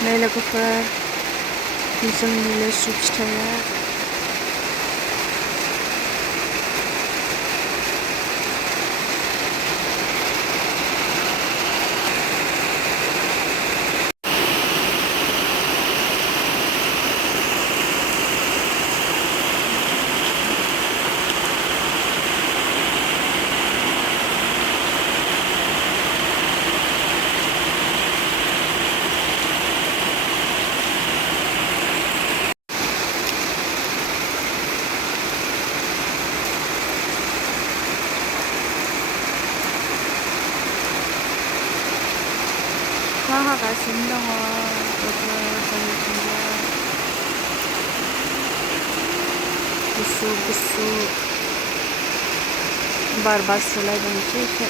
नै लोगोफोर जोंनि लेसु फिथाइया अखा हागासिनो दङ जोंनिथिंजाय गुसु गुसु बार बारस्रोलायदों एसे एसे